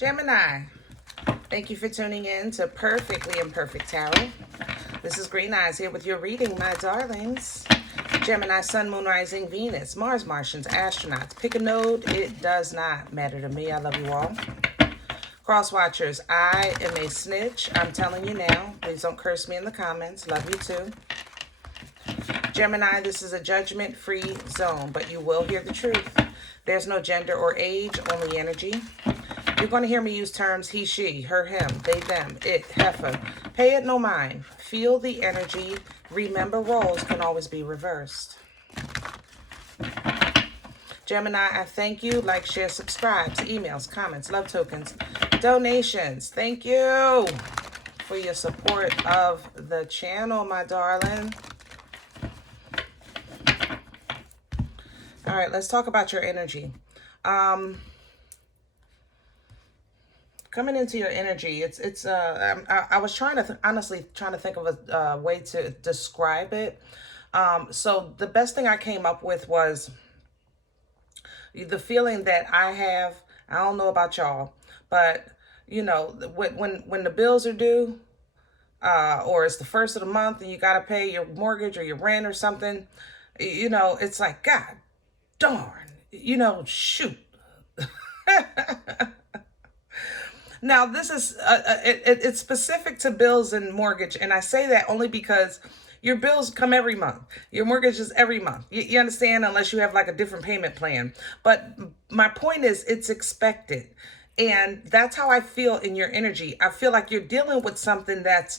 Gemini, thank you for tuning in to Perfectly Imperfect Tarot. This is Green Eyes here with your reading, my darlings. Gemini, Sun, Moon, Rising, Venus, Mars, Martians, astronauts. Pick a node. It does not matter to me. I love you all. Cross watchers, I am a snitch. I'm telling you now. Please don't curse me in the comments. Love you too. Gemini, this is a judgment-free zone, but you will hear the truth. There's no gender or age, only energy. You're going to hear me use terms he, she, her, him, they, them, it, heifer. Pay it no mind. Feel the energy. Remember, roles can always be reversed. Gemini, I thank you. Like, share, subscribe to emails, comments, love tokens, donations. Thank you for your support of the channel, my darling. All right, let's talk about your energy. Coming into your energy, I was trying to honestly trying to think of a way to describe it. So the best thing I came up with was the feeling that I have. I don't know about y'all, but you know, when the bills are due, or it's the first of the month and you got to pay your mortgage or your rent or something, you know, it's like, God darn, you know, shoot. Now, this is, it's specific to bills and mortgage. And I say that only because your bills come every month. Your mortgage is every month. You understand? Unless you have like a different payment plan. But my point is, it's expected. And that's how I feel in your energy. I feel like you're dealing with something that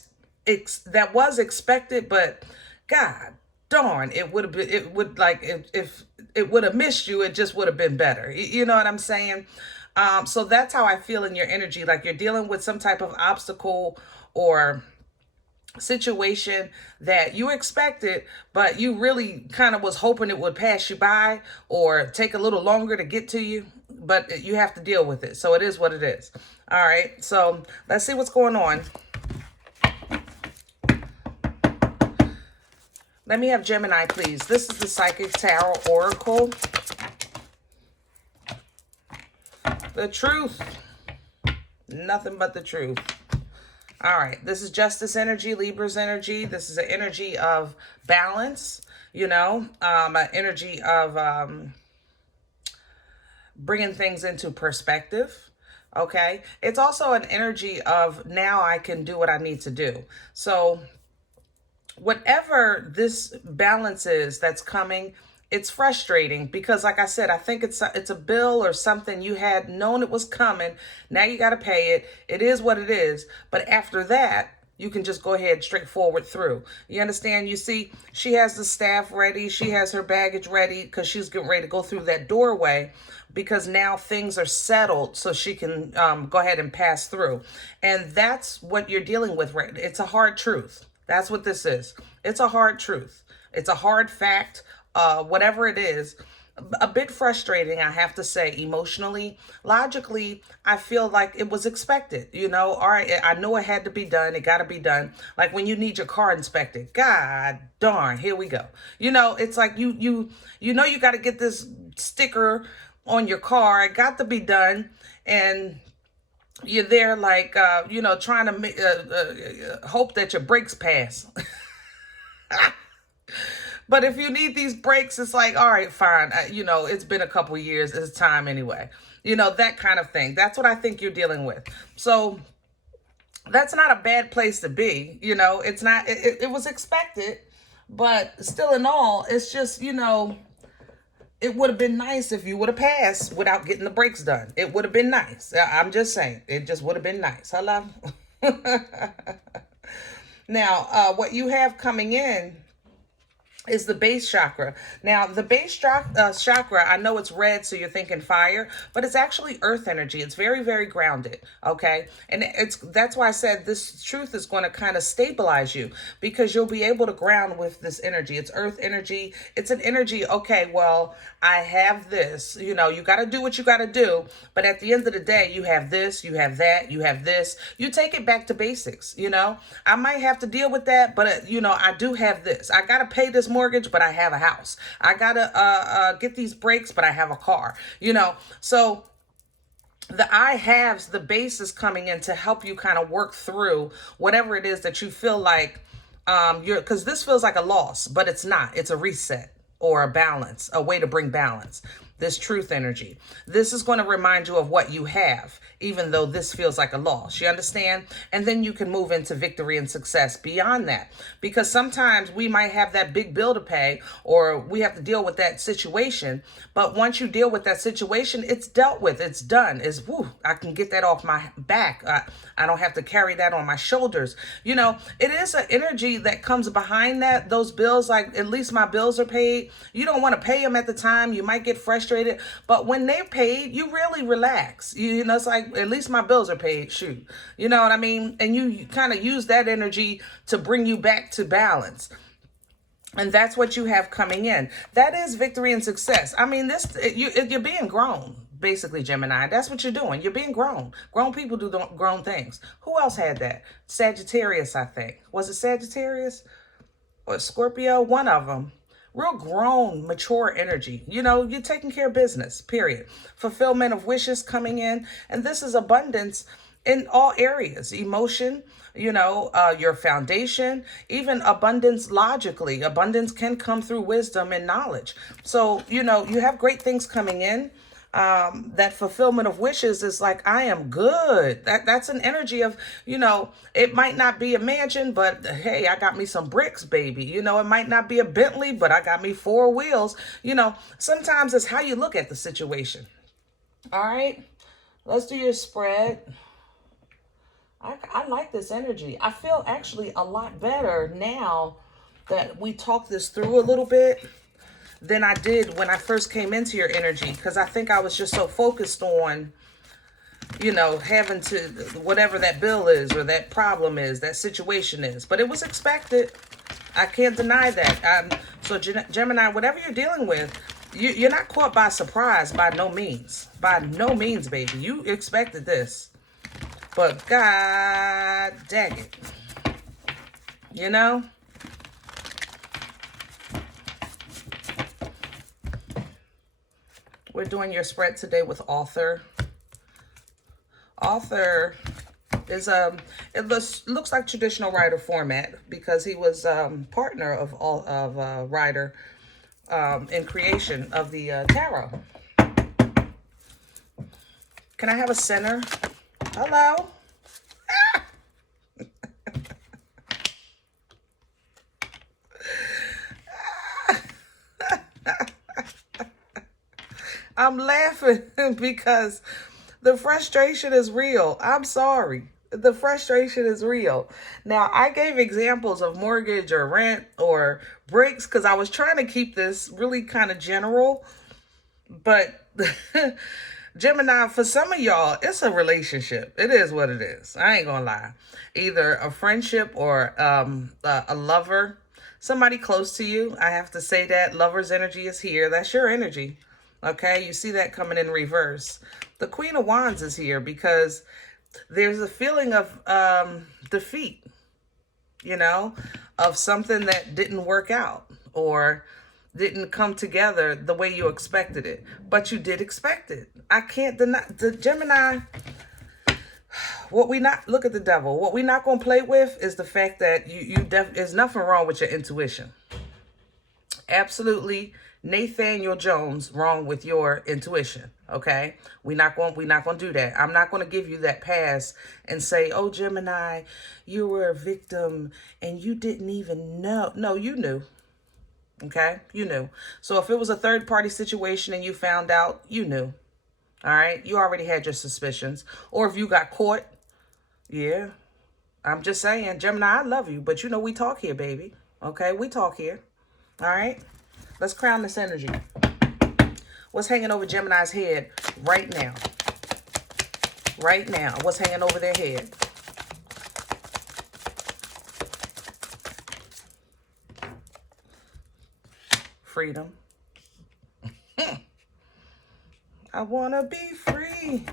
was expected, but God darn, it would have been, it would like, if it would have missed you, it just would have been better. You know what I'm saying? So that's how I feel in your energy. Like you're dealing with some type of obstacle or situation that you expected, but you really kind of was hoping it would pass you by or take a little longer to get to you, but you have to deal with it. So it is what it is. All right. So let's see what's going on. Let me have Gemini, please. This is the Psychic Tarot Oracle. The truth. Nothing but the truth. All right. This is Justice energy, Libra's energy. This is an energy of balance, you know, an energy of bringing things into perspective. Okay. It's also an energy of now I can do what I need to do. So whatever this balance is that's coming, it's frustrating because, like I said, I think it's a bill or something you had known it was coming. Now you got to pay it. It is what it is. But after that, you can just go ahead straightforward through. You understand? You see, she has the staff ready. She has her baggage ready because she's getting ready to go through that doorway because now things are settled so she can go ahead and pass through. And that's what you're dealing with, right? It's a hard truth. That's what this is. It's a hard truth. It's a hard fact. Whatever it is, a bit frustrating, I have to say, emotionally. Logically, I feel like it was expected, you know. All right, I know it had to be done. It got to be done. Like when you need your car inspected. God darn, here we go. You know, it's like you know you got to get this sticker on your car. It got to be done. And you're there like, you know, trying to hope that your brakes pass. But if you need these breaks, it's like, all right, fine. You know, it's been a couple years. It's time anyway. You know, that kind of thing. That's what I think you're dealing with. So that's not a bad place to be. You know, it's not, it was expected, but still in all, it's just, you know, it would have been nice if you would have passed without getting the breaks done. It would have been nice. I'm just saying, it just would have been nice. Hello? Now, what you have coming in is the base chakra. Now, the base chakra, I know it's red, so you're thinking fire, but it's actually earth energy. It's very, very grounded, okay? And that's why I said this truth is going to kind of stabilize you because you'll be able to ground with this energy. It's earth energy. It's an energy, okay, well, I have this. You know, you got to do what you got to do, but at the end of the day, you have this, you have that, you have this. You take it back to basics, you know? I might have to deal with that, but, you know, I do have this. I got to pay this mortgage, but I have a house. I gotta get these brakes, but I have a car, you know. So the I haves, the base is coming in to help you kind of work through whatever it is that you feel like because this feels like a loss, but it's not. It's a reset or a balance, a way to bring balance. This truth energy. This is going to remind you of what you have, even though this feels like a loss. You understand? And then you can move into victory and success beyond that. Because sometimes we might have that big bill to pay, or we have to deal with that situation. But once you deal with that situation, it's dealt with. It's done. It's, woo, I can get that off my back. I don't have to carry that on my shoulders. You know, it is an energy that comes behind that. Those bills, like, at least my bills are paid. You don't want to pay them at the time. You might get frustrated. But when they're paid, you really relax. You know, it's like, at least my bills are paid. Shoot. You know what I mean? And you kind of use that energy to bring you back to balance. And that's what you have coming in. That is victory and success. I mean, you're being grown, basically, Gemini. That's what you're doing. You're being grown. Grown people do grown things. Who else had that? Sagittarius, I think. Was it Sagittarius or Scorpio? One of them. Real grown, mature energy. You know, you're taking care of business, period. Fulfillment of wishes coming in. And this is abundance in all areas. Emotion, you know, your foundation, even abundance logically. Abundance can come through wisdom and knowledge. So, you know, you have great things coming in. That fulfillment of wishes is like, I am good. That's an energy of, you know, it might not be a mansion, but hey, I got me some bricks, baby. You know, it might not be a Bentley, but I got me 4 wheels. You know, sometimes it's how you look at the situation. All right, let's do your spread. I like this energy. I feel actually a lot better now that we talked this through a little bit than I did when I first came into your energy, because I think I was just so focused on, you know, having to, whatever that bill is or that problem is, that situation is. But it was expected. I can't deny that. So Gemini, whatever you're dealing with, you're not caught by surprise by no means. By no means, baby. You expected this. But God dang it. You know? We're doing your spread today with Author. Author is it looks like traditional Rider format because he was partner of Rider in creation of the tarot. Can I have a center? Hello? Ah! I'm laughing because the frustration is real. I'm sorry. The frustration is real. Now, I gave examples of mortgage or rent or bricks because I was trying to keep this really kind of general. But Gemini, for some of y'all, it's a relationship. It is what it is. I ain't gonna lie. Either a friendship or a lover, somebody close to you. I have to say that lover's energy is here. That's your energy. Okay, you see that coming in reverse. The Queen of Wands is here because there's a feeling of defeat, you know, of something that didn't work out or didn't come together the way you expected it. But you did expect it. I can't deny the Gemini. Look at the devil. What we not going to play with is the fact that there's nothing wrong with your intuition. Absolutely Nathaniel Jones wrong with your intuition. Okay, we're not going to do that. I'm not going to give you that pass and say, oh, Gemini, you were a victim and you didn't even know. No, you knew. Okay, you knew. So if it was a third party situation and you found out, you knew. All right, you already had your suspicions. Or if you got caught, yeah. I'm just saying, Gemini, I love you, but you know we talk here, baby. Okay, we talk here. All right. Let's crown this energy. What's hanging over Gemini's head right now? Right now. What's hanging over their head? Freedom. I want to be free.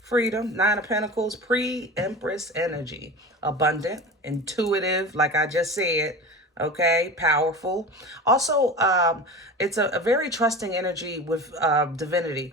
Freedom. 9 of Pentacles. Pre-Empress energy. Abundant. Intuitive. Like I just said. Okay, powerful. Also, it's a very trusting energy with divinity.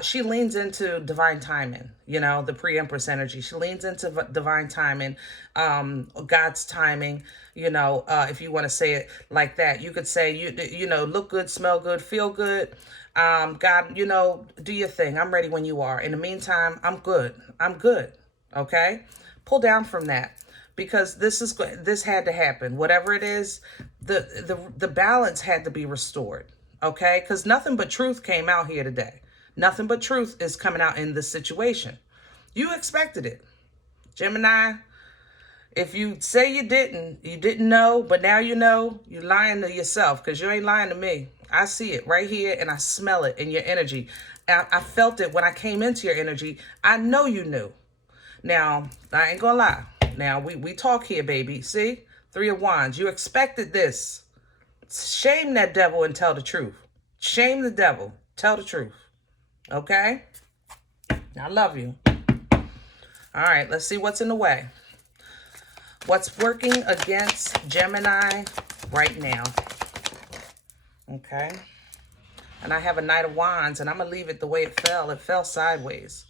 She leans into divine timing, you know, the pre-empress energy. She leans into divine timing, God's timing, you know, if you want to say it like that. You could say, you know, look good, smell good, feel good. God, you know, do your thing. I'm ready when you are. In the meantime, I'm good. I'm good. Okay? Pull down from that. Because this had to happen. Whatever it is, the balance had to be restored. Okay? Because nothing but truth came out here today. Nothing but truth is coming out in this situation. You expected it. Gemini, if you say you didn't know, but now you know, you're lying to yourself, because you ain't lying to me. I see it right here and I smell it in your energy. I felt it when I came into your energy. I know you knew. Now, I ain't gonna lie. Now, we talk here, baby. See? 3 of Wands. You expected this. Shame that devil and tell the truth. Shame the devil. Tell the truth. Okay? I love you. All right, let's see what's in the way. What's working against Gemini right now? Okay? And I have a Knight of Wands, and I'm going to leave it the way it fell. It fell sideways.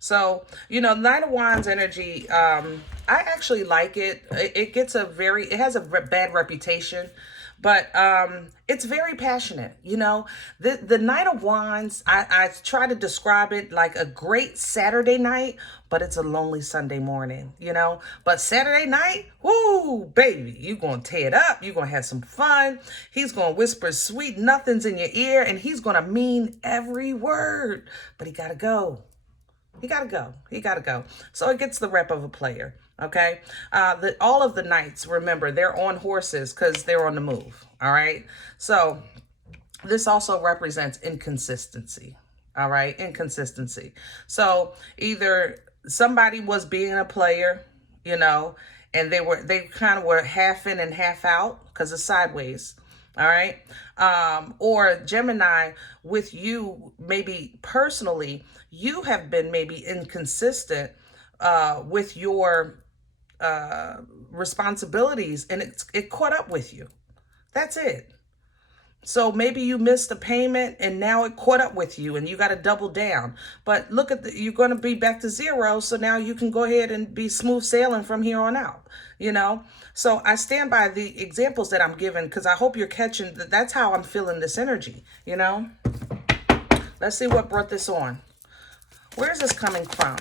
So, you know, Knight of Wands energy, I actually like it. It has a bad reputation, but it's very passionate. You know, the Knight of Wands, I try to describe it like a great Saturday night, but it's a lonely Sunday morning, you know. But Saturday night, whoo, baby, you're going to tear it up. You're going to have some fun. He's going to whisper sweet nothings in your ear, and he's going to mean every word, but he got to go. He got to go. He got to go. So it gets the rep of a player, okay? All of the knights, remember, they're on horses because they're on the move, all right? So this also represents inconsistency, all right? Inconsistency. So either somebody was being a player, you know, and they kind of were half in and half out because it's sideways. All right. Or Gemini, with you, maybe personally, you have been maybe inconsistent with your responsibilities, and it caught up with you. That's it. So maybe you missed a payment and now it caught up with you and you got to double down. But look at you're going to be back to zero. So now you can go ahead and be smooth sailing from here on out, you know? So I stand by the examples that I'm giving because I hope you're catching that's how I'm feeling this energy, you know? Let's see what brought this on. Where's this coming from?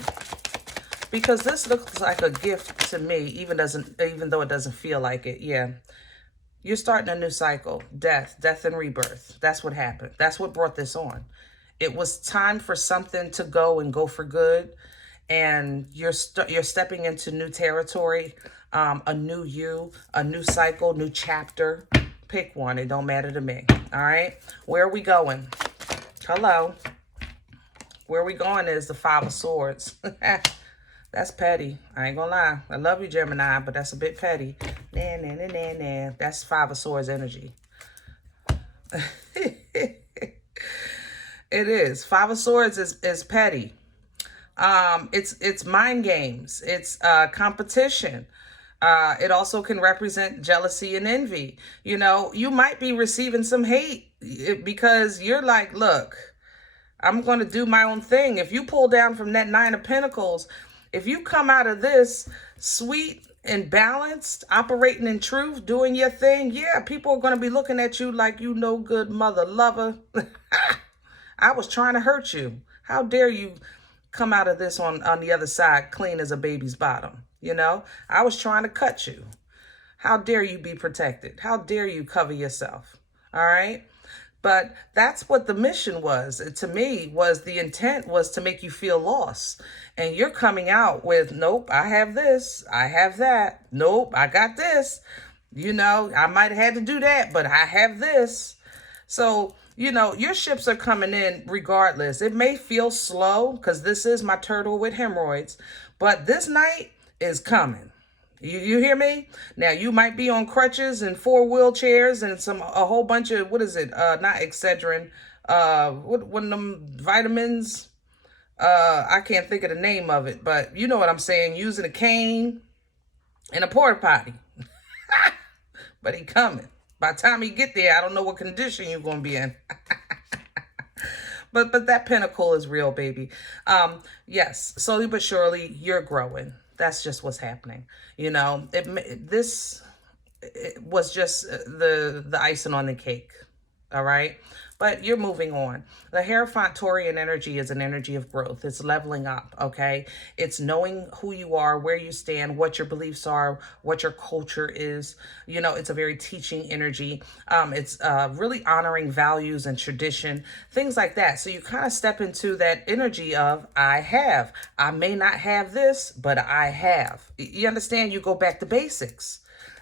Because this looks like a gift to me, even though it doesn't feel like it. Yeah. You're starting a new cycle. Death and rebirth. That's what happened. That's what brought this on. It was time for something to go and go for good. And you're stepping into new territory, a new you, a new cycle, new chapter. Pick one. It don't matter to me. All right. Where are we going? Hello. Where we going is the 5 of Swords. That's petty. I ain't gonna lie. I love you, Gemini, but that's a bit petty. Nah. That's 5 of Swords energy. It is. 5 of Swords is petty. It's mind games. It's competition. It also can represent jealousy and envy. You know, you might be receiving some hate because you're like, look, I'm going to do my own thing. If you pull down from that 9 of Pentacles, if you come out of this sweet and balanced, operating in truth, doing your thing, yeah, people are going to be looking at you like you no good mother lover. I was trying to hurt you. How dare you come out of this on the other side clean as a baby's bottom? You know, I was trying to cut you. How dare you be protected? How dare you cover yourself? All right. But that's what the mission was. To me, the intent was to make you feel lost. And you're coming out with, nope, I have this, I have that. Nope, I got this. You know, I might have had to do that, but I have this. So, you know, your ships are coming in regardless. It may feel slow because this is my turtle with hemorrhoids, but this night is coming. You hear me? Now, you might be on crutches and 4 wheelchairs and a whole bunch of, what is it? Not Excedrin. One of them vitamins. I can't think of the name of it, but you know what I'm saying. Using a cane and a porta potty. but he coming. By the time he get there, I don't know what condition you're going to be in. But that pentacle is real, baby. Yes, slowly but surely, you're growing. That's just what's happening. You know, this was just the icing on the cake. All right. But you're moving on. The Hierophant Taurian energy is an energy of growth. It's leveling up, okay? It's knowing who you are, where you stand, what your beliefs are, what your culture is. You know, it's a very teaching energy. It's really honoring values and tradition, things like that. So you kind of step into that energy of, I have. I may not have this, but I have. You understand? You go back to basics.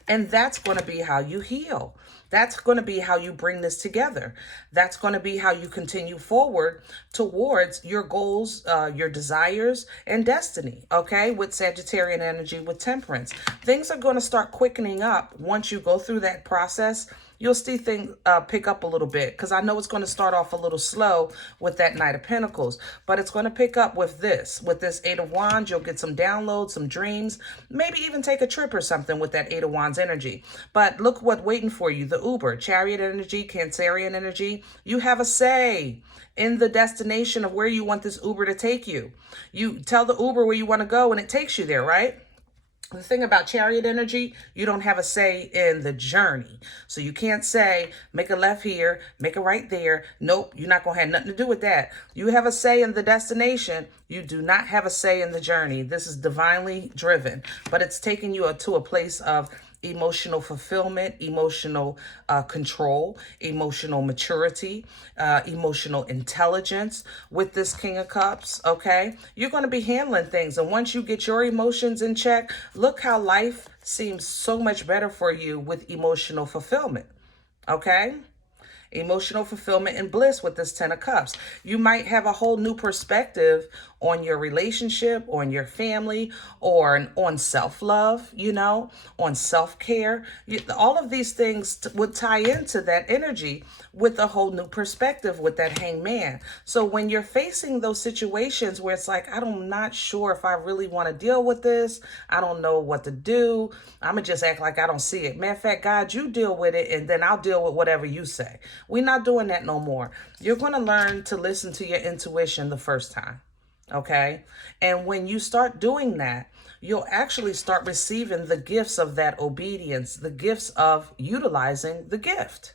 And that's going to be how you heal. That's going to be how you bring this together. That's going to be how you continue forward towards your goals, your desires, and destiny, okay? With Sagittarian energy, with Temperance. Things are going to start quickening up once you go through that process. You'll see things pick up a little bit, because I know it's going to start off a little slow with that Knight of Pentacles, but it's going to pick up with this. With this Eight of Wands, you'll get some downloads, some dreams, maybe even take a trip or something with that Eight of Wands energy. But look what's waiting for you, the Uber, Chariot energy, Cancerian energy. You have a say in the destination of where you want this Uber to take you. You tell the Uber where you want to go and it takes you there, right? The thing about Chariot energy, you don't have a say in the journey. So you can't say, make a left here, make a right there. Nope, you're not going to have nothing to do with that. You have a say in the destination. You do not have a say in the journey. This is divinely driven, but it's taking you to a place of emotional fulfillment, emotional control, emotional maturity, emotional intelligence with this King of Cups, okay? You're going to be handling things. And once you get your emotions in check, look how life seems so much better for you with emotional fulfillment, okay? Emotional fulfillment and bliss with this Ten of Cups. You might have a whole new perspective on your relationship, on your family, or on self-love, you know, on self-care. All of these things would tie into that energy with a whole new perspective with that Hangman. So when you're facing those situations where it's like, I'm not sure if I really want to deal with this. I don't know what to do. I'm going to just act like I don't see it. Matter of fact, God, you deal with it, and then I'll deal with whatever you say. We're not doing that no more. You're going to learn to listen to your intuition the first time. Okay. And when you start doing that, you'll actually start receiving the gifts of that obedience, the gifts of utilizing the gift.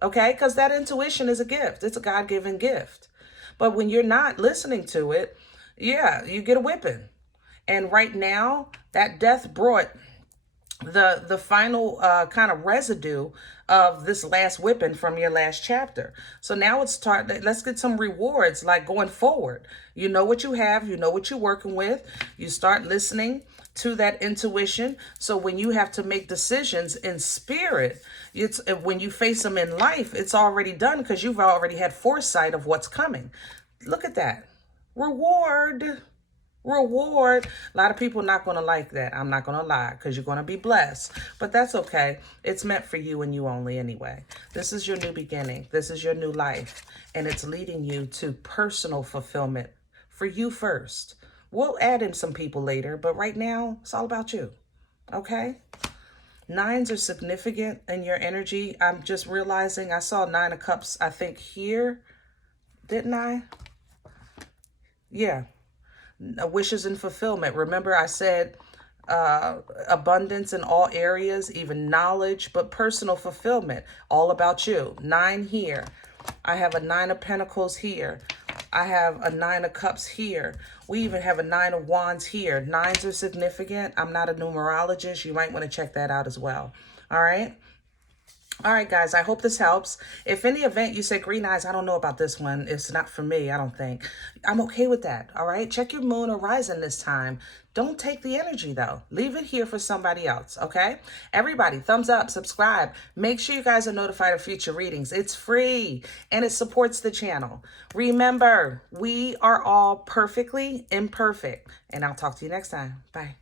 Okay. Because that intuition is a gift. It's a God-given gift. But when you're not listening to it, yeah, you get a whipping. And right now, that death brought the final kind of residue of this last whipping from your last chapter. So now let's get some rewards, like going forward. You know what you have, you know what you're working with. You start listening to that intuition. So when you have to make decisions in spirit, when you face them in life, it's already done, because you've already had foresight of what's coming. Look at that. Reward. A lot of people are not going to like that. I'm not going to lie, because you're going to be blessed. But that's okay. It's meant for you and you only anyway. This is your new beginning. This is your new life. And it's leading you to personal fulfillment for you first. We'll add in some people later, but right now, it's all about you. Okay? Nines are significant in your energy. I'm just realizing I saw Nine of Cups, I think, here. Didn't I? Yeah. Wishes and fulfillment. Remember, I said abundance in all areas, even knowledge, but personal fulfillment, all about you. 9 here. I have a 9 of Pentacles here. I have a 9 of Cups here. We even have a 9 of Wands here. Nines are significant. I'm not a numerologist. You might want to check that out as well. All right. All right, guys, I hope this helps. If in the event you say, Green Eyes, I don't know about this one, it's not for me, I don't think. I'm okay with that, all right? Check your moon or rising this time. Don't take the energy, though. Leave it here for somebody else, okay? Everybody, thumbs up, subscribe. Make sure you guys are notified of future readings. It's free, and it supports the channel. Remember, we are all perfectly imperfect, and I'll talk to you next time. Bye.